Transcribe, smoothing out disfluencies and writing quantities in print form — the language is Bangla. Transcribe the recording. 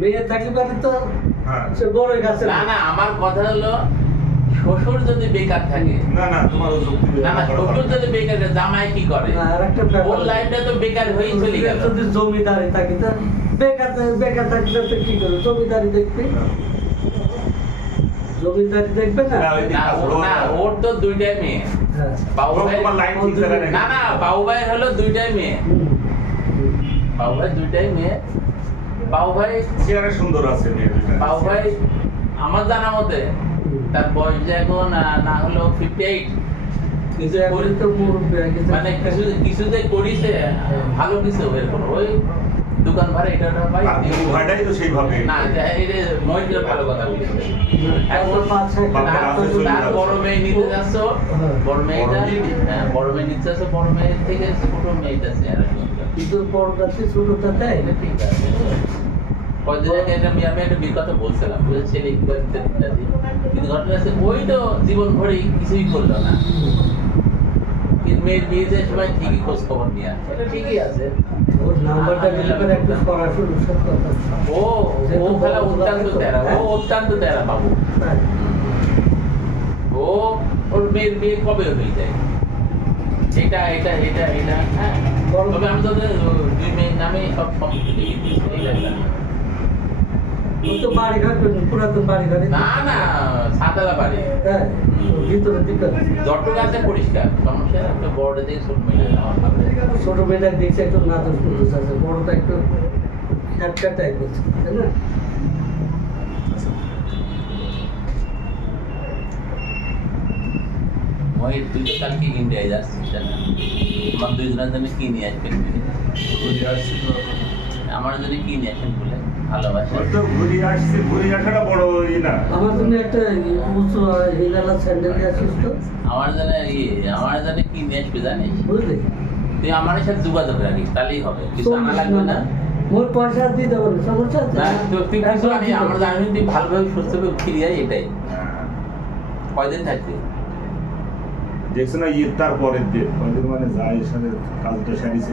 মেয়ে থাকলে পারে তো হ্যাঁ। সে বড় গাছে না না আমার কথা হলো শ্বশুর যদি বেকার থাকে না না তোমার যুক্তি না না শ্বশুর যদি বেকার থাকে, জামাই কি করে না, আর একটা ব্যাপার ওর লাইফটা তো বেকার হয়েই চলে গেল। যদি জমিদারি থাকে তা বেকার থাকলে তো কি করবে, জমিদারি দেখবে, জমিদারি দেখবে না। না, ওই না না ওর তো দুইটাই মেয়ে। হ্যাঁ। বাবু ভাই তোমার লাইন ঠিক জায়গায় নেই। না না বাবু ভাইয়ের হলো দুইটাই মেয়ে। হুম। বাবু ভাই দুইটাই মেয়ে। বাবু ভাই চেহারা সুন্দর আছে মেয়ে দুইটা। বাবু ভাই আমার জানা মতে তার বয়স যে এখন না হলো 58, কিন্তু এখন তো মুরব্বি হয়ে গেছে। মানে কিছু যে করিছে ভালো কিছু এরকম ওই দোকান ভাড়া এটা ওটা পাই আর উভয়টাই তো সেইভাবে। না এই যে মহিলা ভালো কথা বলছে এখন পাঁচ ছয় বাপের টাকা আছে চলে তার যাচ্ছে। বড় মেয়ে নিতে যাচ্ছ বড় মেয়েটা বড় মেয়ে? হ্যাঁ বড় মেয়ে নিতে যাচ্ছ বড় মেয়ের থেকে ছোট মেয়েটা চেহারা সুন্দর। কিন্তু বড়টাতে ছোটটা দেয় এটা ঠিক আছে কয়েকদিন আগে আমি একটা বিয়ের কথা বলছিলাম বুঝলেন ছেলে ইত্যাদি কিন্তু ঘটনা আছে ওই তো জীবন ভরেই কিছুই করলো না কিন্তু মেয়ের বিয়ে দেওয়ার সময় ঠিকই খোঁজ খবর নিয়ে আসে এটা ঠিকই আছে ওর নাম্বারটা দিলে পরে একটু সরাসরি সব কথা। ও ও খেলা অত্যন্ত তেরা ও অত্যন্ত তেরা বাবু হ্যাঁ। ও ওর মেয়ের বিয়ে কবে হয়ে যায় এটা এটা এটা এটা হ্যাঁ তবে আমি তোদের দুই মেয়ের নামে সব সম্পত্তি লিখে দিয়েছি এই লেখা। ও তো বাড়ি ঘর পুরাতন বাড়ি ঘরে না না সাদালা বাড়ি হ্যাঁ ভিতরে দিকে যতটুকু আছে পরিষ্কার সমস্যা নেই, একটা বড় দিয়ে ছোট মেয়ে আমার ভালো লাগে। ছোট মেয়েটা দেখছে একটু নাদুস কুদুস আছে, বড়টা একটু খ্যাটকা টাইপ আছে, তাই না? মহির তুই তো কালকে ইন্ডিয়ায় যাচ্ছিস না তোমার দুইজনের জন্য কি নিয়ে আসবেন ঘুরে আসছি তো। আমার জন্য কি নিয়ে আসবেন বলে ভালোবাসা ওই তো ঘুরে আসছি, ঘুরে আসাটা বড় ই না। আমার জন্য একটা উঁচু হিলালা স্যান্ডেল দিয়ে আসিস তো, আমার জন্য কি নিয়ে আসবে জানিস বুঝলি? তুই আমার সাথে যোগাযোগ রাখিস তাহলেই হবে কিছু আনা লাগবে না মোর পয়সা দিয়ে দেবো না, সমস্যা আছে? না তুই কিছু আনি আমরা জানি তুই ভালোভাবে সুস্থভাবে ফিরে যাই এটাই হ্যাঁ। কয়দিন থাকবি দেখছো না ঈদ তার পরের দিন কয়দিন মানে যায় সাথে কাজটা সারিছে